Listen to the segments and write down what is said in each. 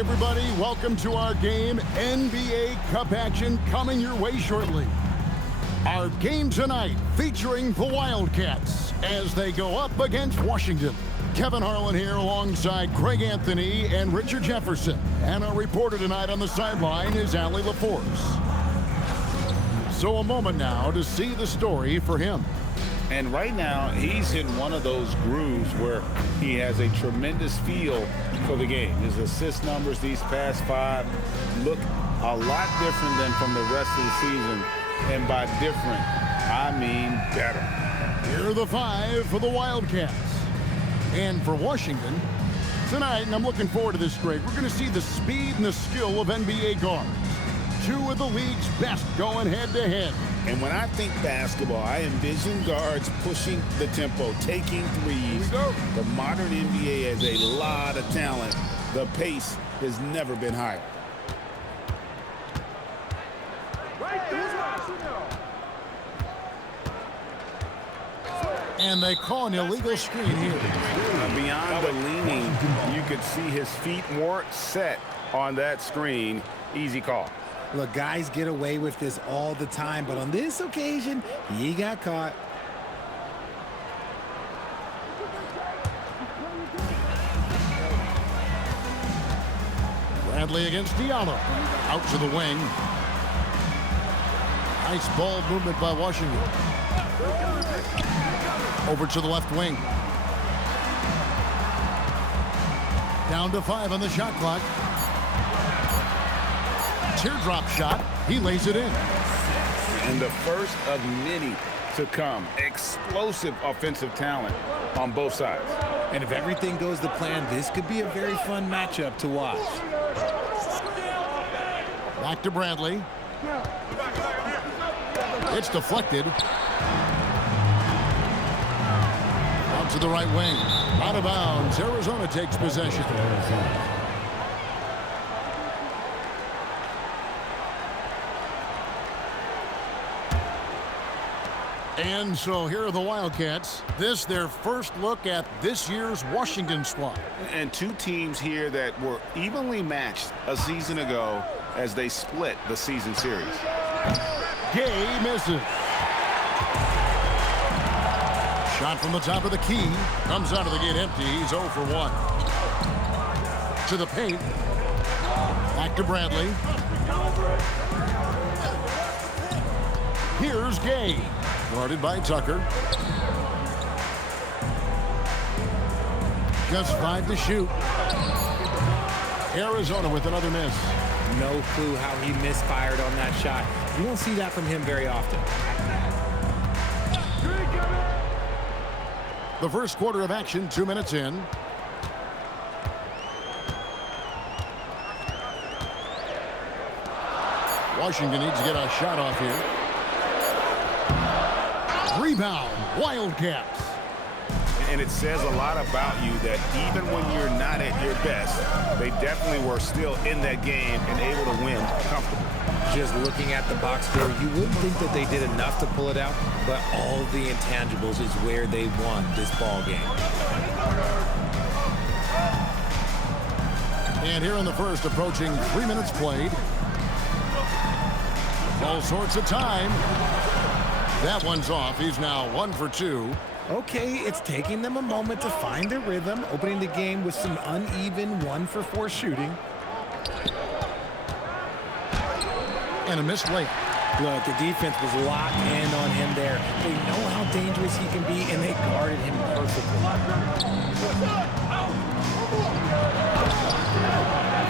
everybody. Welcome to our game. NBA Cup action coming your way shortly. Our game tonight featuring the Wildcats as they go up against Washington. Kevin Harlan here alongside Craig Anthony and Richard Jefferson. And our reporter tonight on the sideline is Allie LaForce. So a moment now to see the story for him. And right now, he's in one of those grooves where he has a tremendous feel for the game. His assist numbers these past 5 look a lot different than from the rest of the season. And by different, I mean better. Here are the 5 for the Wildcats. And for Washington, tonight, and I'm looking forward to this, Greg, we're going to see the speed and the skill of NBA guards. 2 of the league's best going head-to-head. And when I think basketball, I envision guards pushing the tempo, taking threes. The modern NBA has a lot of talent. The pace has never been higher. And they call an illegal screen here. Beyond the leaning, you could see his feet weren't set on that screen. Easy call. Look, guys get away with this all the time, but on this occasion, he got caught. Bradley against Diallo. Out to the wing. Nice ball movement by Washington. Over to the left wing. Down to 5 on the shot clock. Teardrop shot. He lays it in. And the first of many to come. Explosive offensive talent on both sides. And if everything goes to plan, this could be a very fun matchup to watch. Back to Bradley. It's deflected. Out to the right wing. Out of bounds. Arizona takes possession. And so here are the Wildcats. This their first look at this year's Washington squad. And 2 teams here that were evenly matched a season ago as they split the season series. Gay misses. Shot from the top of the key. Comes out of the gate empty. He's 0 for 1. To the paint. Back to Bradley. Here's Gay. Guarded by Tucker. Just 5 to shoot. Arizona with another miss. No clue how he misfired on that shot. You won't see that from him very often. The first quarter of action, 2 minutes in. Washington needs to get a shot off here. Rebound, Wildcats. And it says a lot about you that even when you're not at your best, they definitely were still in that game and able to win comfortably. Just looking at the box score, you wouldn't think that they did enough to pull it out, but all the intangibles is where they won this ball game. And here in the first, approaching 3 minutes played. All sorts of time. That one's off. He's now 1 for 2. Okay, it's taking them a moment to find their rhythm, opening the game with some uneven 1 for 4 shooting. And a missed late. Look, the defense was locked in on him there. They know how dangerous he can be, and they guarded him perfectly.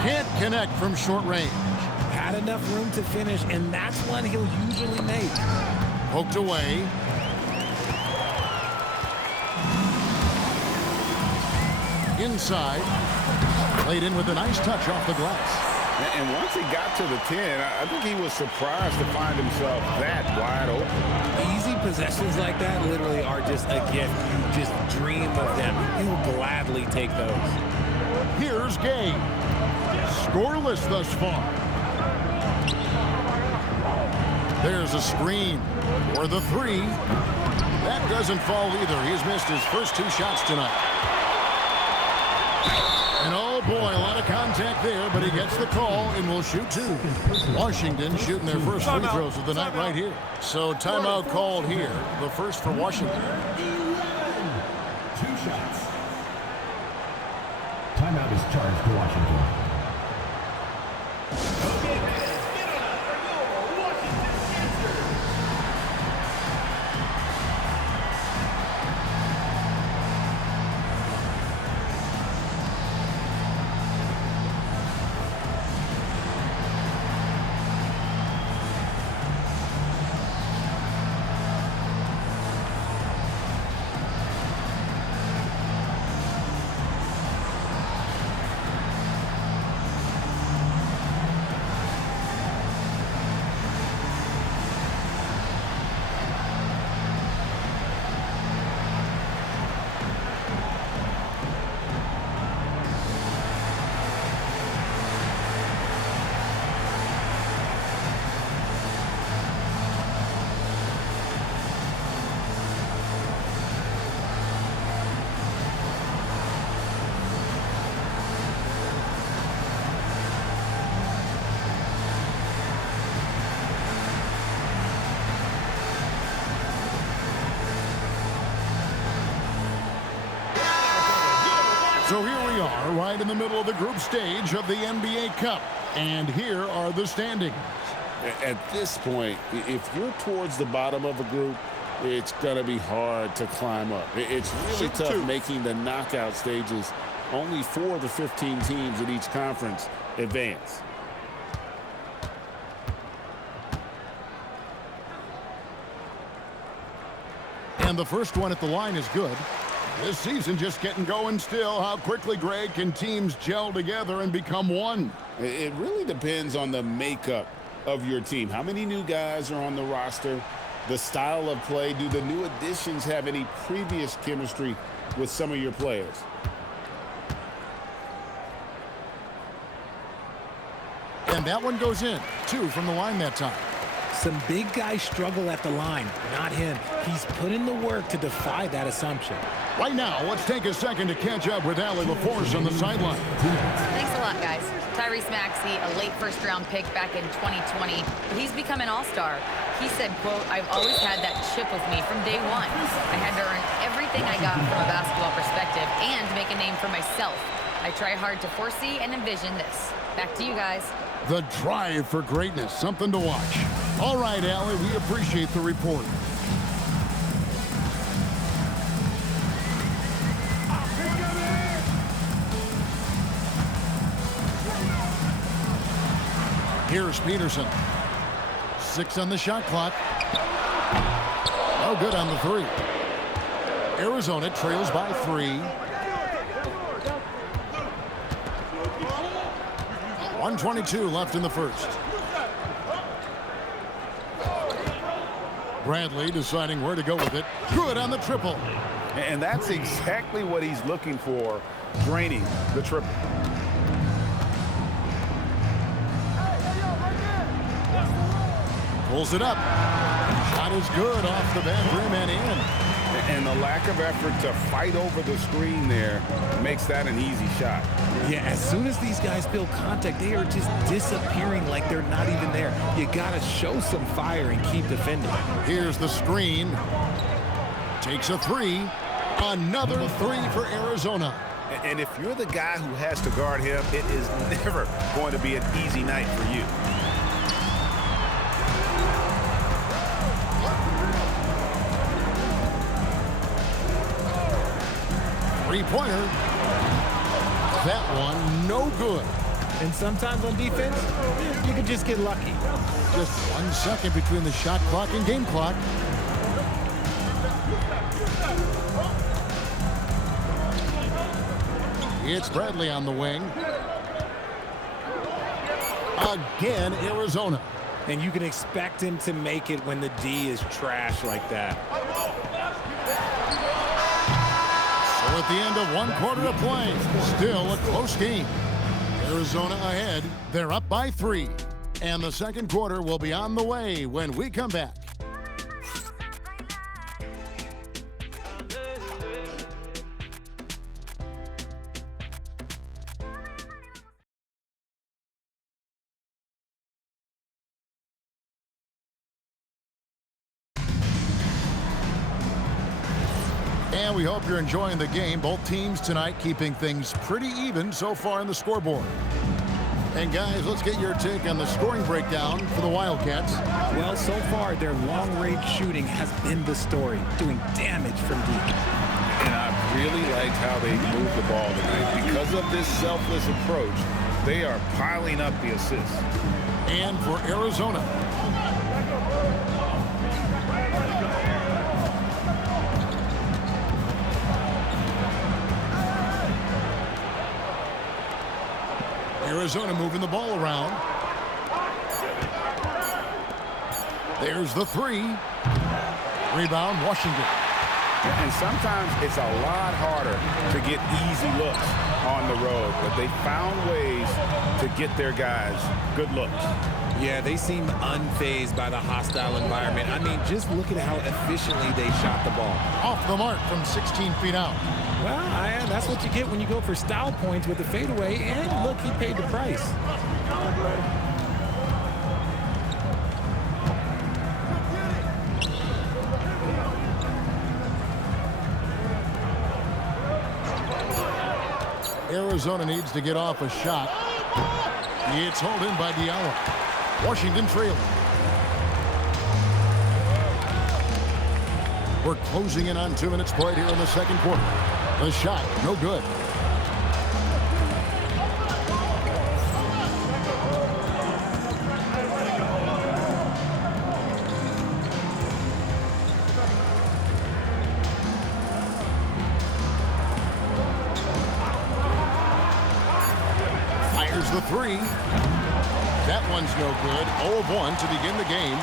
Can't connect from short range. Had enough room to finish, and that's one he'll usually make. Poked away. Inside. Played in with a nice touch off the glass. And once he got to the 10, I think he was surprised to find himself that wide open. Easy possessions like that literally are just a gift. You just dream of them. He'll gladly take those. Here's Gay. Scoreless thus far. There's a screen for the 3. That doesn't fall either. He's missed his first 2 shots tonight. And oh Boy, a lot of contact there, but he gets the call and will shoot two. Washington shooting their first free throws of the night right here. So timeout called here, the first for Washington. 2 shots. Timeout is charged to Washington. So here we are, right in the middle of the group stage of the NBA Cup. And here are the standings. At this point, if you're towards the bottom of a group, it's going to be hard to climb up. It's really tough making the knockout stages. Only 4 of the 15 teams in each conference advance. And the first one at the line is good. This season just getting going still. How quickly, Greg, can teams gel together and become one? It really depends on the makeup of your team. How many new guys are on the roster? The style of play. Do the new additions have any previous chemistry with some of your players? And that one goes in. 2 from the line that time. Some big guys struggle at the line, not him. He's put in the work to defy that assumption. Right now, let's take a second to catch up with Allie LaForce on the sideline. Thanks a lot, guys. Tyrese Maxey, a late first-round pick back in 2020, but he's become an all-star. He said, quote, "I've always had that chip with me from day one. I had to earn everything I got from a basketball perspective and make a name for myself. I try hard to foresee and envision this." Back to you guys. The drive for greatness, something to watch. All right, Allie, we appreciate the report. Here's Peterson. 6 on the shot clock. No good on the 3. Arizona trails by 3. 1:22 left in the first. Bradley deciding where to go with it. Good on the triple. And that's exactly what he's looking for, draining the triple. Pulls it up. Shot is good off the back rim and in. And the lack of effort to fight over the screen there makes that an easy shot. Yeah, as soon as these guys build contact, they are just disappearing like they're not even there. You got to show some fire and keep defending. Here's the screen. Takes a 3. Another 3 for Arizona. And if you're the guy who has to guard him, it is never going to be an easy night for you. Three-pointer. That one, no good. And sometimes on defense, you can just get lucky. Just 1 second between the shot clock and game clock. It's Bradley on the wing. Again, Arizona. And you can expect him to make it when the D is trash like that. So at the end of 1 quarter of play, still a close game. Arizona ahead. They're up by 3. And the second quarter will be on the way when we come back. And we hope you're enjoying the game. Both teams tonight keeping things pretty even so far in the scoreboard. And guys, let's get your take on the scoring breakdown for the Wildcats. Well, so far, their long-range shooting has been the story, doing damage from deep. And I really liked how they moved the ball tonight. Because of this selfless approach, they are piling up the assists. And for Arizona, Arizona moving the ball around. There's the three. Rebound, Washington. And sometimes it's a lot harder to get easy looks on the road, but they found ways to get their guys good looks. Yeah, they seem unfazed by the hostile environment. I mean, just look at how efficiently they shot the ball. Off the mark from 16 feet out. Well, that's what you get when you go for style points with the fadeaway, and look, he paid the price. Arizona needs to get off a shot. It's hauled in by Diallo. Washington trailing. We're closing in on 2 minutes played here in the second quarter. The shot, no good. Fires the three. That one's no good. 0 of 1 to begin the game.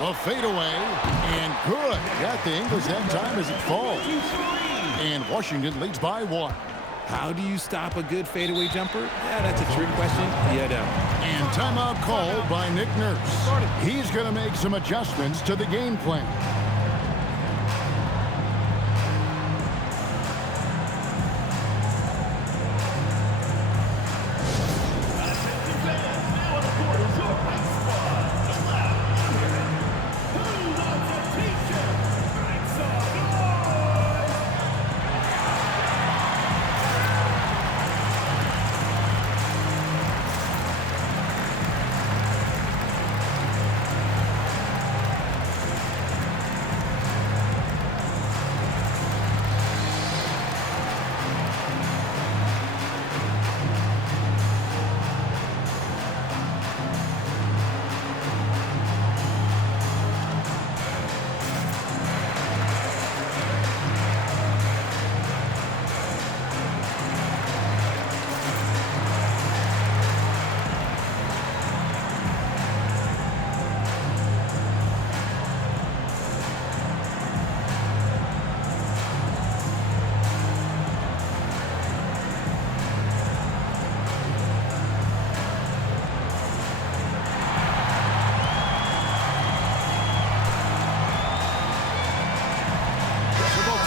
The fadeaway, and good. Got the English that time as it falls. And Washington leads by 1. How do you stop a good fadeaway jumper? Yeah, that's a trick question. You don't. And timeout called by Nick Nurse. He's going to make some adjustments to the game plan.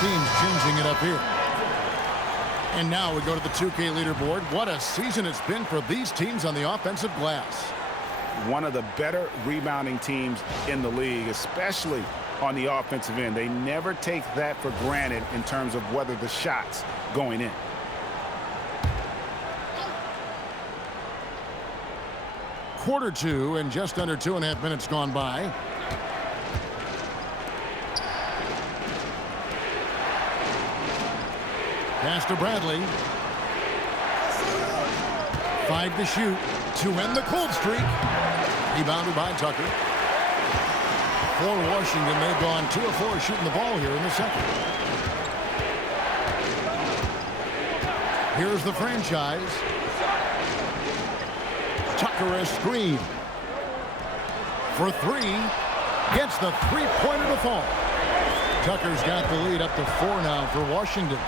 Teams changing it up here. And now we go to the 2K leaderboard. What a season it's been for these teams on the offensive glass. One of the better rebounding teams in the league, especially on the offensive end. They never take that for granted in terms of whether the shot's going in. Quarter 2 and just under 2.5 minutes gone by. Pass to Bradley. 5 to shoot to end the cold streak. Rebounded by Tucker. For Washington, they've gone 2 of 4 shooting the ball here in the second. Here's the franchise. Tucker a screen. For 3. Gets the three-pointer to fall. Tucker's got the lead up to 4 now for Washington.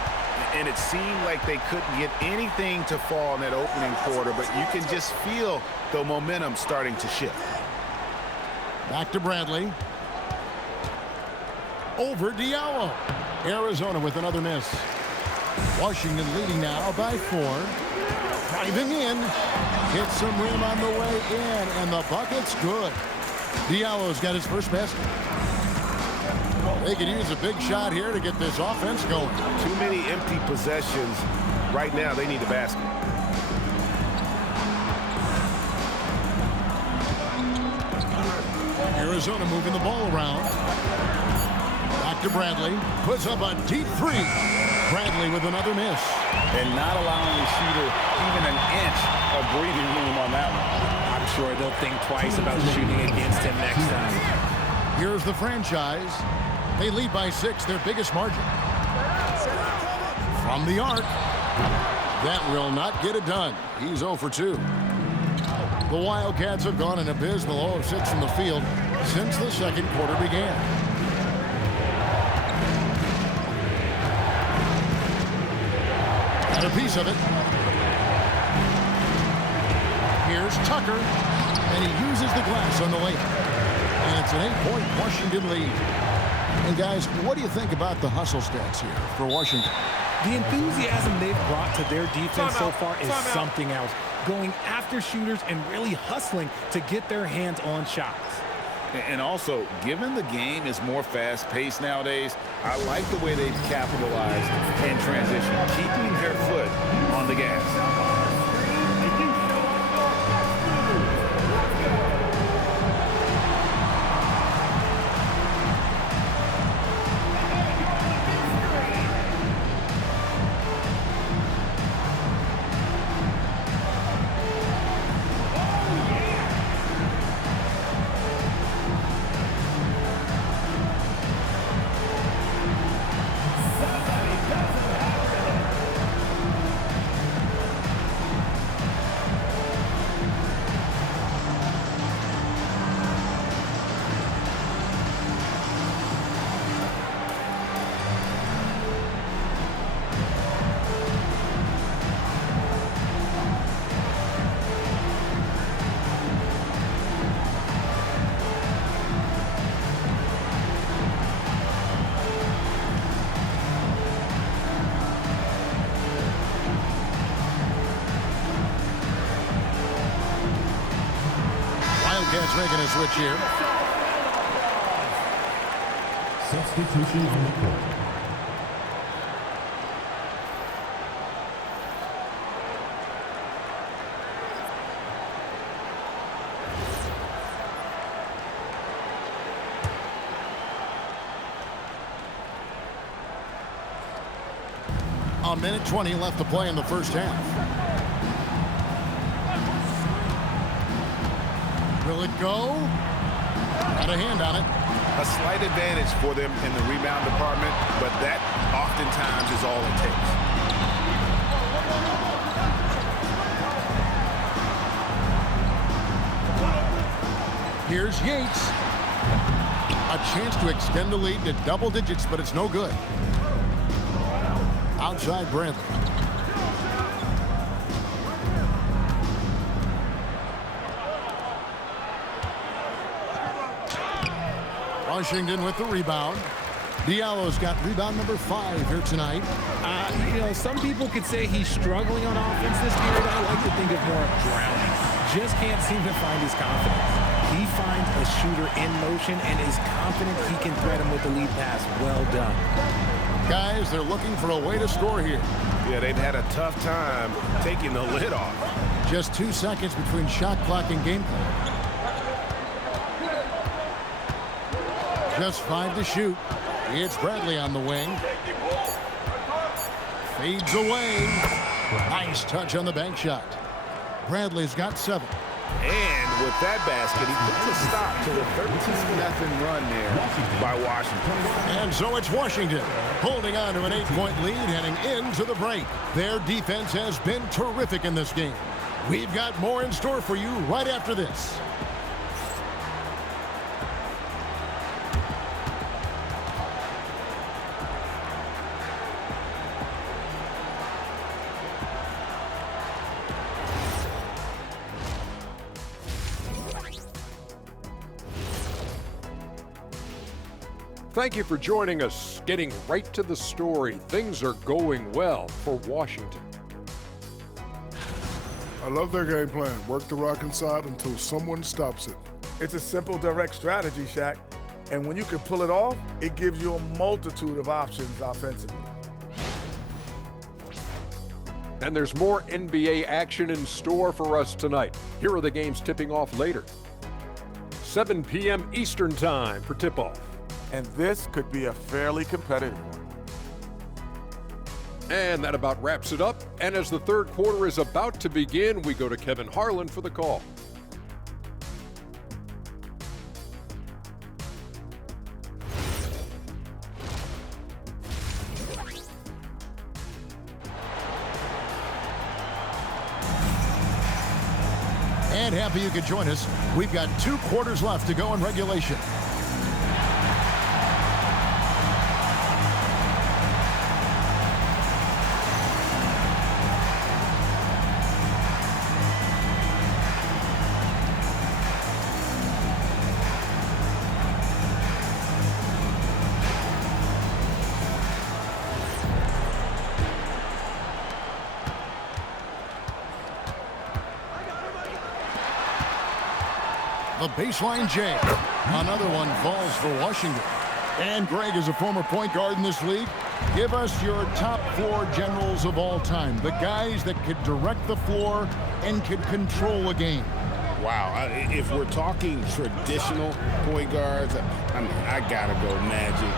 And it seemed like they couldn't get anything to fall in that opening quarter, but you can just feel the momentum starting to shift. Back to Bradley. Over Diallo. Arizona with another miss. Washington leading now by 4. Diving in. Hits some rim on the way in, and the bucket's good. Diallo's got his first basket. They could use a big shot here to get this offense going. Too many empty possessions. Right now, they need a basket. Arizona moving the ball around. Back to Bradley. Puts up a deep three. Bradley with another miss. And not allowing the shooter even an inch of breathing room on that one. I'm sure they'll think twice about shooting against him next time. Here's the franchise. They lead by 6, their biggest margin. From the arc. That will not get it done. He's 0 for 2. The Wildcats have gone an abysmal 0 of 6 from the field since the second quarter began. Got a piece of it. Here's Tucker, and he uses the glass on the layup. And it's an 8-point Washington lead. And guys, what do you think about the hustle stats here for Washington? The enthusiasm they've brought to their defense so far is something else. Going after shooters and really hustling to get their hands on shots. And also, given the game is more fast-paced nowadays, I like the way they've capitalized in transition, keeping their foot on the gas. Wildcats making a switch here. Substitution on the court. A minute 20 left to play in the first half. Will it go? Got a hand on it. A slight advantage for them in the rebound department, but that oftentimes is all it takes. Here's Yates. A chance to extend the lead to double digits, but it's no good. Outside Bradley. Washington with the rebound. Diallo's got rebound number 5 here tonight. You know, some people could say he's struggling on offense this period. I like to think of more of drowning. Just can't seem to find his confidence. He finds a shooter in motion and is confident he can thread him with the lead pass. Well done. Guys, they're looking for a way to score here. Yeah, they've had a tough time taking the lid off. Just 2 seconds between shot clock and game clock. Just 5 to shoot. It's Bradley on the wing. Fades away. Nice touch on the bank shot. Bradley's got 7. And with that basket, he puts a stop to the 13-0 run there by Washington. And so it's Washington holding on to an 8-point lead heading into the break. Their defense has been terrific in this game. We've got more in store for you right after this. Thank you for joining us. Getting right to the story, things are going well for Washington. I love their game plan. Work the rock inside until someone stops it. It's a simple, direct strategy, Shaq. And when you can pull it off, it gives you a multitude of options offensively. And there's more NBA action in store for us tonight. Here are the games tipping off later. 7 p.m. Eastern Time for tip-off. And this could be a fairly competitive one. And that about wraps it up. And as the third quarter is about to begin, we go to Kevin Harlan for the call. And happy you could join us. We've got 2 quarters left to go in regulation. The baseline J. Another one falls for Washington. And Greg, as a former point guard in this league, give us your top 4 generals of all time. The guys that could direct the floor and could control a game. Wow, if we're talking traditional point guards, I gotta go Magic,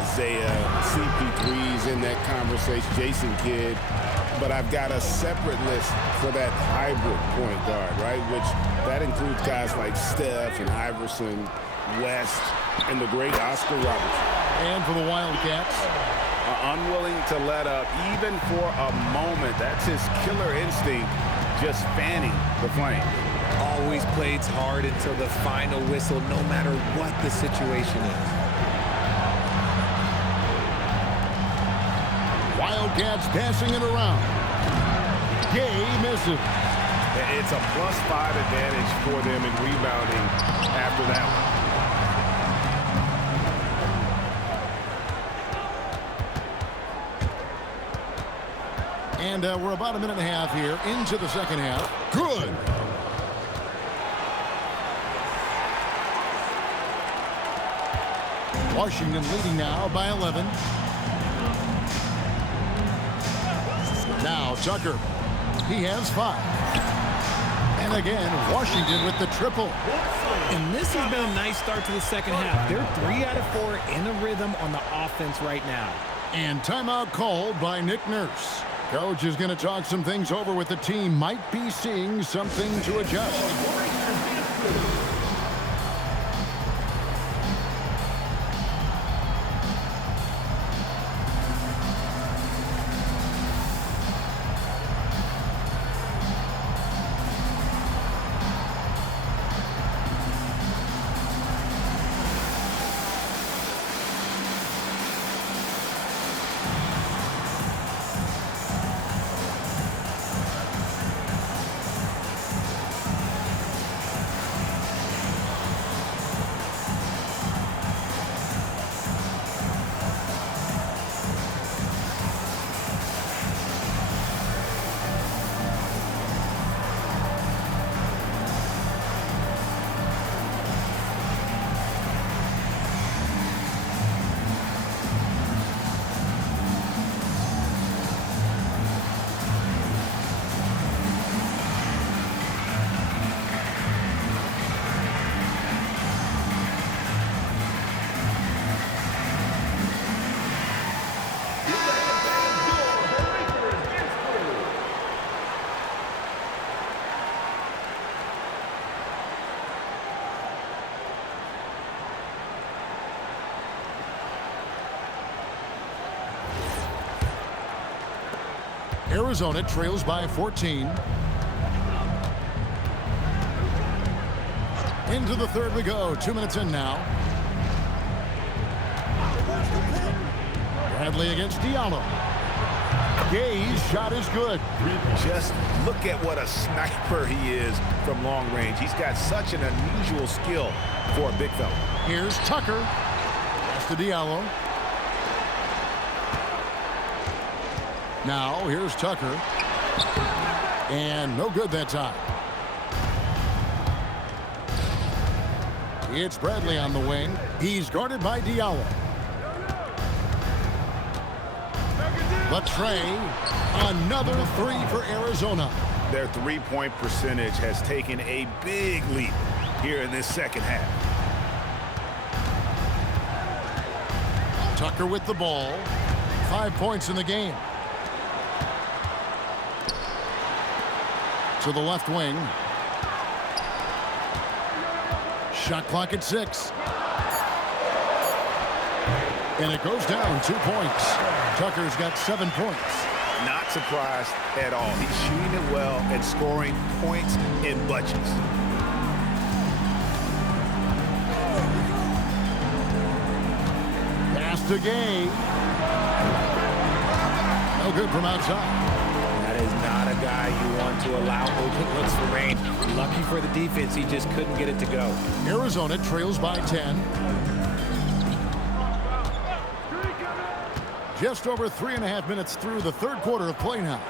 Isaiah, CP3's in that conversation, Jason Kidd. But I've got a separate list for that hybrid point guard, right? Which that includes guys like Steph and Iverson, West, and the great Oscar Robertson. And for the Wildcats, unwilling to let up even for a moment. That's his killer instinct, just fanning the flame. Always plays hard until the final whistle, no matter what the situation is. Wildcats passing it around. Gay misses. It's a +5 advantage for them in rebounding after that one. And we're about a minute and a half here into the second half. Good. Washington leading now by 11. Now Tucker. He has 5. And again, Washington with the triple. And this has been a nice start to the second half. They're 3 out of 4 in a rhythm on the offense right now. And timeout called by Nick Nurse. Coach is going to talk some things over with the team. Might be seeing something to adjust. Arizona trails by 14. Into the third we go. 2 minutes in now. Bradley against Diallo. Gay's shot is good. Just look at what a sniper he is from long range. He's got such an unusual skill for a big fella. Here's Tucker. Pass to Diallo. Now, here's Tucker. And no good that time. It's Bradley on the wing. He's guarded by Diallo. Latrey, another three for Arizona. Their three-point percentage has taken a big leap here in this second half. Tucker with the ball. 5 points in the game. To the left wing. Shot clock at 6. And it goes down 2 points. Tucker's got 7 points. Not surprised at all. He's shooting it well and scoring points in bunches. Pass to Gay. No good from outside. That is not a guy you want to allow open looks for range. Lucky for the defense, he just couldn't get it to go. Arizona trails by 10. Just over 3.5 minutes through the third quarter of play now.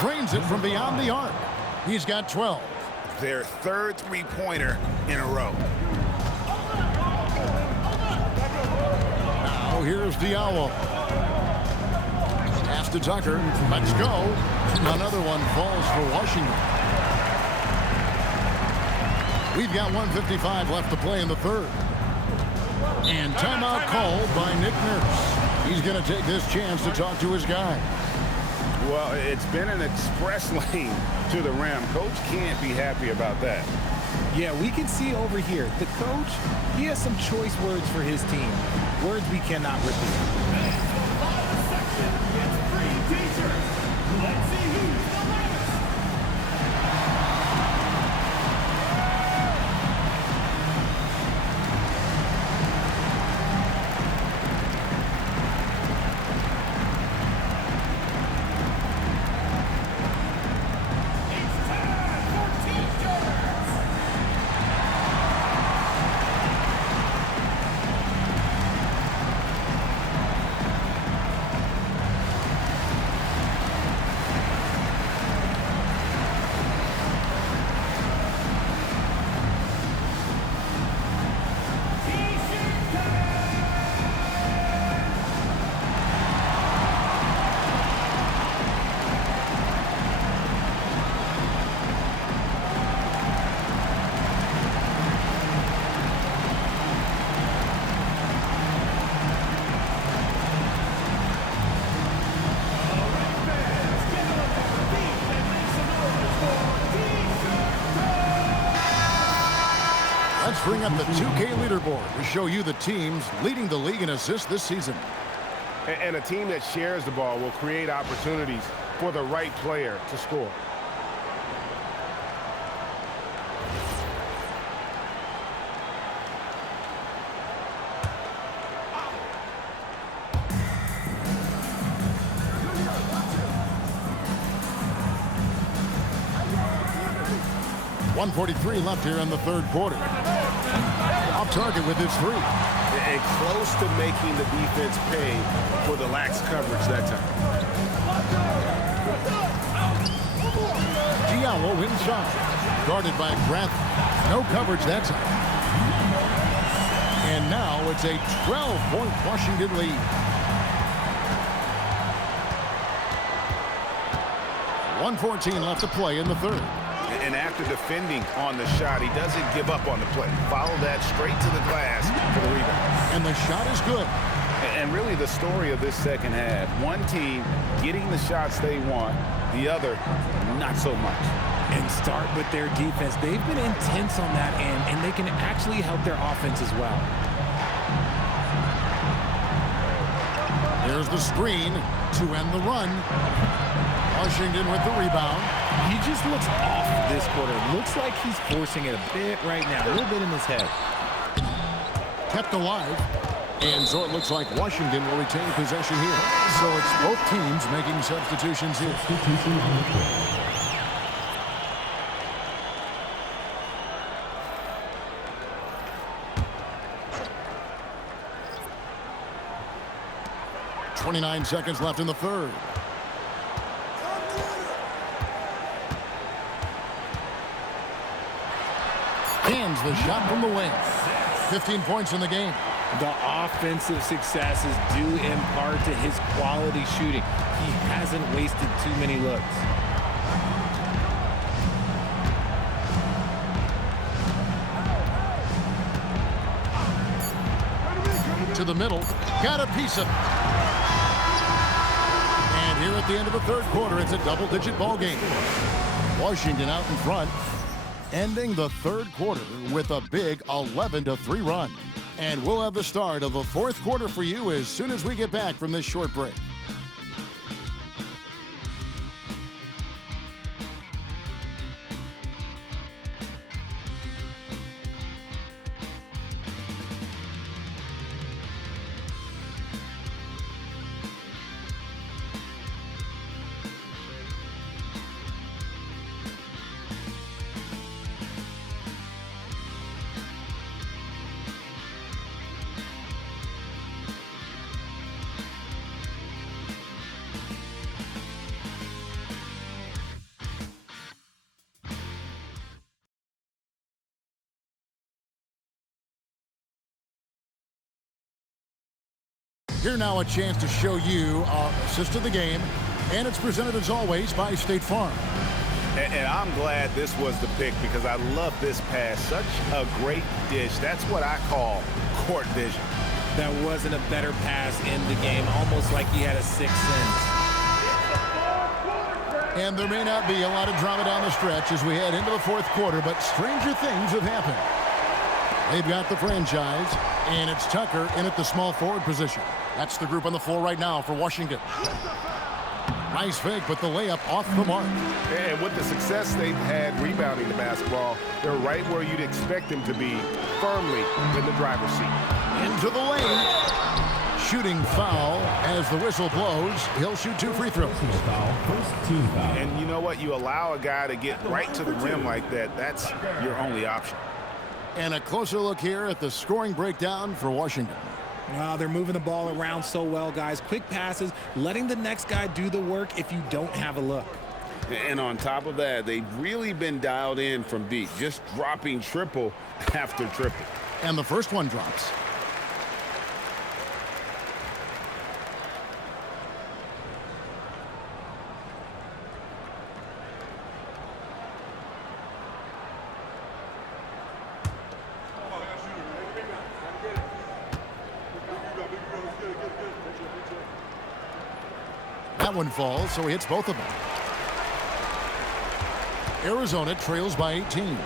Drains it from beyond the arc. He's got 12. Their third three-pointer in a row. Now here's Diallo. Pass to Tucker. Let's go. Another one falls for Washington. We've got 1:55 left to play in the third. And timeout called by Nick Nurse. He's going to take this chance to talk to his guy. Well, it's been an express lane to the rim. Coach can't be happy about that. Yeah, we can see over here, the coach, he has some choice words for his team. Words we cannot repeat. Let's bring up the 2K leaderboard to show you the teams leading the league in assists this season. And a team that shares the ball will create opportunities for the right player to score. .143 left here in the third quarter. Off target with his three. And close to making the defense pay for the lax coverage that time. Diallo inside. Guarded by Grant. No coverage that time. And now it's a 12-point Washington lead. 1:14 left to play in the third. And after defending on the shot, he doesn't give up on the play. Follow that straight to the glass for the rebound. And the shot is good. And really the story of this second half, one team getting the shots they want, the other not so much. And start with their defense. They've been intense on that end, and they can actually help their offense as well. There's the screen to end the run. Washington with the rebound. He just looks off this quarter. Looks like he's forcing it a bit right now, a little bit in his head. Kept alive. And so it looks like Washington will retain possession here. So it's both teams making substitutions here. 29 seconds left in the third. Hands the shot from the wing. 15 points in the game. The offensive success is due in part to his quality shooting. He hasn't wasted too many looks. To the middle. Got a piece of it. And here at the end of the third quarter, it's a double-digit ball game. Washington out in front, ending the third quarter with a big 11-3 run. And we'll have the start of the fourth quarter for you as soon as we get back from this short break. Here now a chance to show you our assist of the game, and it's presented as always by State Farm. And I'm glad this was the pick because I love this pass. Such a great dish. That's what I call court vision. That wasn't a better pass in the game, almost like he had a sixth sense. And there may not be a lot of drama down the stretch as we head into the fourth quarter, but stranger things have happened. They've got the franchise, and it's Tucker in at the small forward position. That's the group on the floor right now for Washington. Nice fake, but the layup off the mark. And with the success they've had rebounding the basketball, they're right where you'd expect them to be, firmly in the driver's seat. Into the lane. Shooting foul as the whistle blows. He'll shoot 2 free throws. And you know what? You allow a guy to get right to the rim like that. That's your only option. And a closer look here at the scoring breakdown for Washington. They're moving the ball around so well, guys. Quick passes, letting the next guy do the work if you don't have a look. And on top of that, they've really been dialed in from deep, just dropping triple after triple. And the first one drops. That one falls, so he hits both of them. Arizona trails by 18.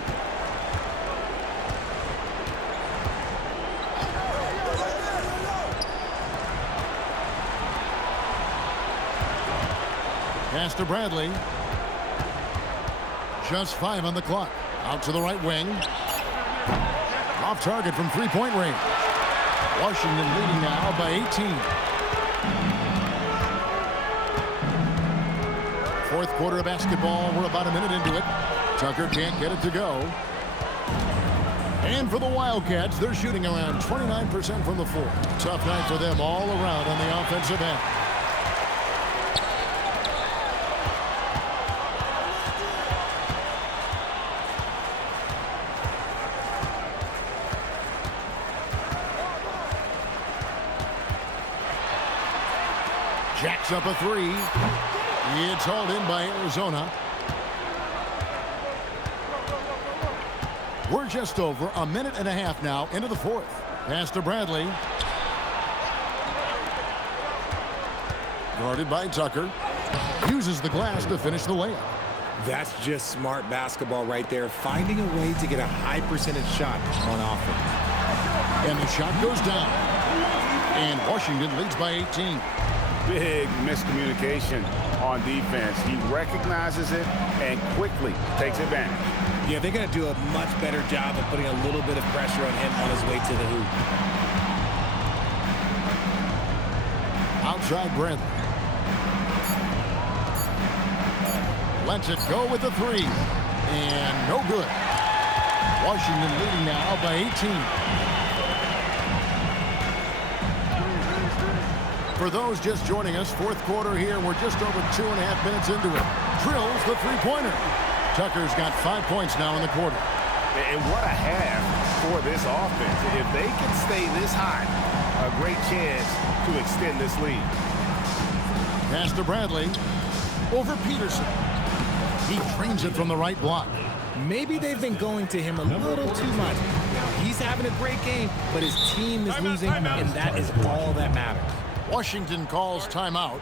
Pass to Bradley. Just 5 on the clock. Out to the right wing. Off target from three-point range. Washington leading now by 18. Fourth quarter of basketball. We're about a minute into it. Tucker can't get it to go. And for the Wildcats, they're shooting around 29% from the floor. Tough night for them all around on the offensive end. Jacks up a three. It's hauled in by Arizona. We're just over a minute and a half now into the fourth. Pass to Bradley. Guarded by Tucker. Uses the glass to finish the layup. That's just smart basketball right there, finding a way to get a high percentage shot on offense. And the shot goes down. And Washington leads by 18. Big miscommunication on defense. He recognizes it and quickly takes advantage. Yeah, they're going to do a much better job of putting a little bit of pressure on him on his way to the hoop. Outside Bradley. Lets it go with the three. And no good. Washington leading now by 18. For those just joining us, fourth quarter here. We're just over 2.5 minutes into it. Drills the three-pointer. Tucker's got 5 points now in the quarter. And what a half for this offense. If they can stay this high, a great chance to extend this lead. Pass to Bradley. Over Peterson. He trains it from the right block. Maybe they've been going to him a little too much. Now, he's having a great game, but his team is losing, and that is all that matters. Washington calls timeout.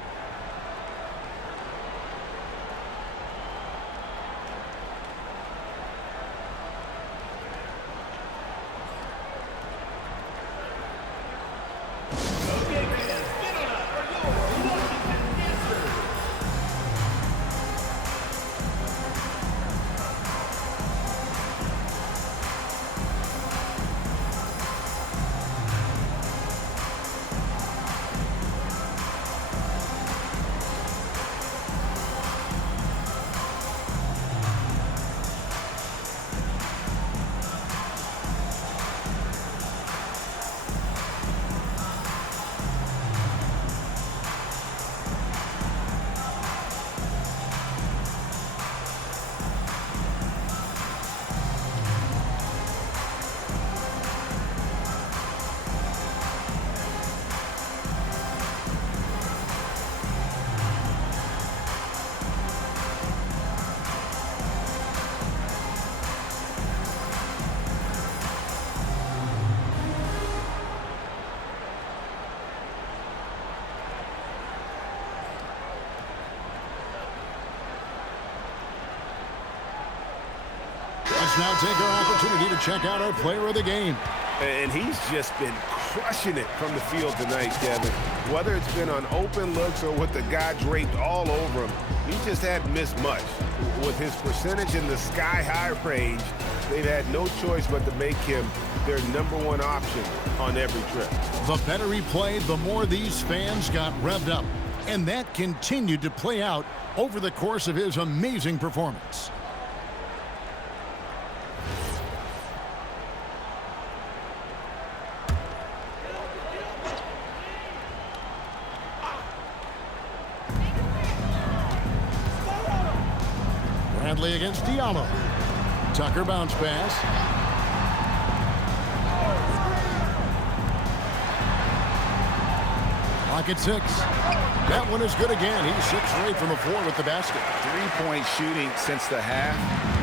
Let's now take our opportunity to check out our player of the game. And he's just been crushing it from the field tonight, Kevin. Whether it's been on open looks or with the guy draped all over him, he just hadn't missed much. With his percentage in the sky-high range, they've had no choice but to make him their #1 option on every trip. The better he played, the more these fans got revved up. And that continued to play out over the course of his amazing performance. Bradley against Diallo. Tucker bounce pass. Clock at 6. That one is good again. He's 6 straight from the floor with the basket. Three-point shooting since the half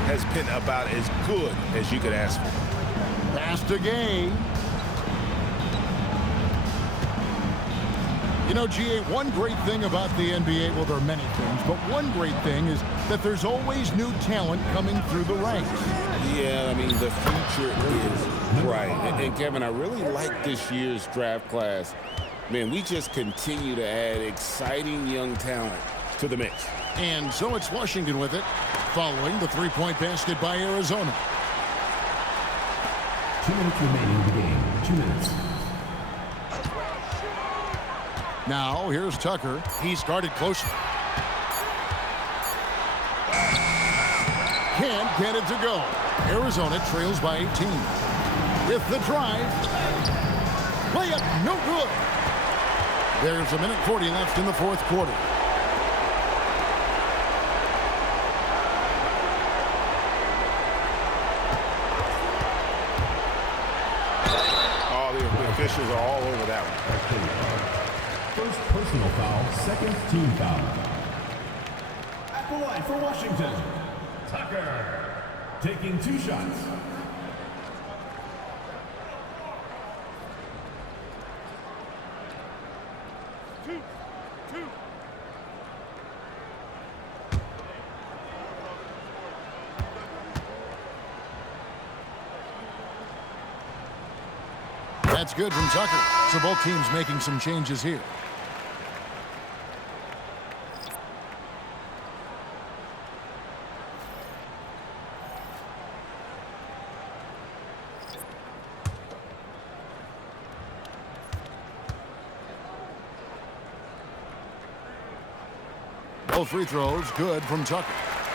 has been about as good as you could ask for. Pass to Gay. You know, GA, one great thing about the NBA, well, there are many things, but one great thing is that there's always new talent coming through the ranks. Yeah, I mean, the future is bright. And Kevin, I really like this year's draft class. Man, we just continue to add exciting young talent to the mix. And so it's Washington with it, following the three-point basket by Arizona. 2 minutes remaining in the game. 2 minutes. Now, here's Tucker. He's guarded close. Can't get it to go. Arizona trails by 18. With the drive. Layup, no good. There's 1:40 left in the fourth quarter. Oh, the officials are all over that one. First personal foul, second team foul. At the line for Washington, Tucker taking 2 shots. That's good from Tucker. So both teams making some changes here. Both free throws good from Tucker.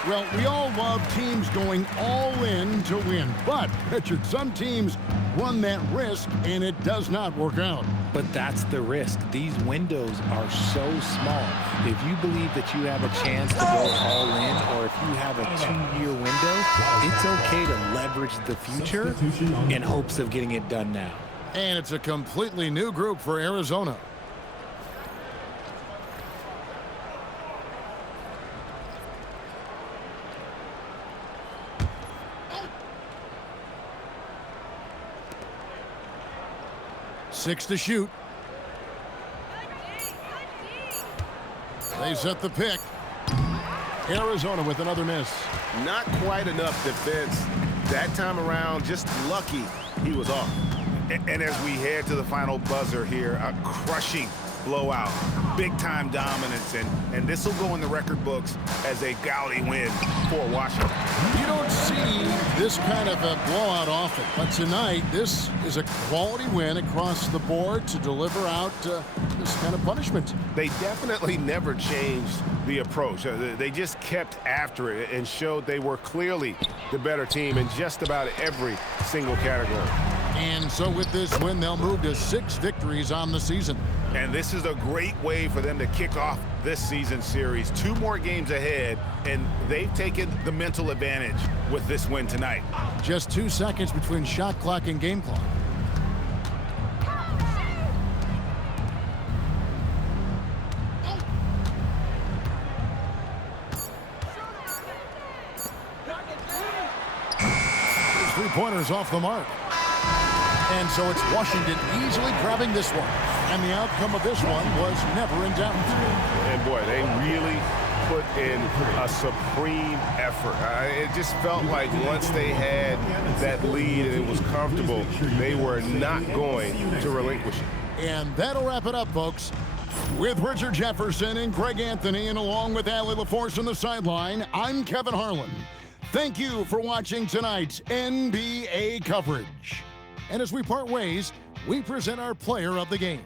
Well, we all love teams going all in to win. But, Richard, some teams run that risk, and it does not work out. But that's the risk. These windows are so small. If you believe that you have a chance to go all in, or if you have a 2-year window, it's okay to leverage the future in hopes of getting it done now. And it's a completely new group for Arizona. Six to shoot. They set the pick. Arizona with another miss. Not quite enough defense that time around. Just lucky he was off. And as we head to the final buzzer here, a crushing blowout, big-time dominance, and this will go in the record books as a gaudy win for Washington. You don't see this kind of a blowout often, but tonight this is a quality win across the board to deliver out this kind of punishment. They definitely never changed the approach. They just kept after it and showed they were clearly the better team in just about every single category. And so with this win, they'll move to 6 victories on the season. And this is a great way for them to kick off this season series. 2 more games ahead, and they've taken the mental advantage with this win tonight. Just 2 seconds between shot clock and game clock. Three-pointers off the mark. And so it's Washington easily grabbing this one. And the outcome of this one was never in doubt. And boy, they really put in a supreme effort. It just felt like once they had that lead and it was comfortable, they were not going to relinquish it. And that'll wrap it up, folks. With Richard Jefferson and Greg Anthony, and along with Allie LaForce on the sideline, I'm Kevin Harlan. Thank you for watching tonight's NBA coverage. And as we part ways, we present our player of the game.